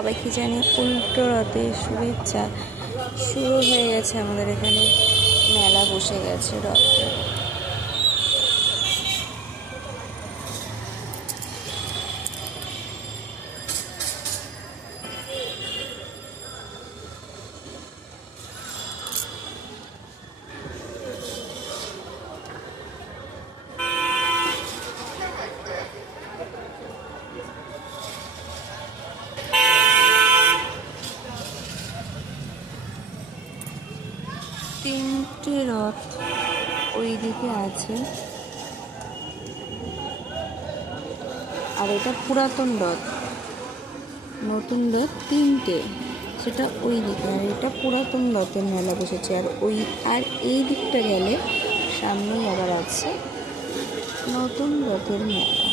সবাইকে জানি উল্টো রথের শুভেচ্ছা। শুরু হয়ে গেছে আমাদের এখানে মেলা বসে গেছে রথের। তিনটে রথ ওই দিকে আছে, আর এটা পুরাতন রথ। নতুন রথ তিনটে, সেটা ওই দিকে, আর এটা পুরাতন রথের মেলা বসেছে। আর এই দিকটা গেলে সামনেই আবার আছে নতুন রথের মেলা।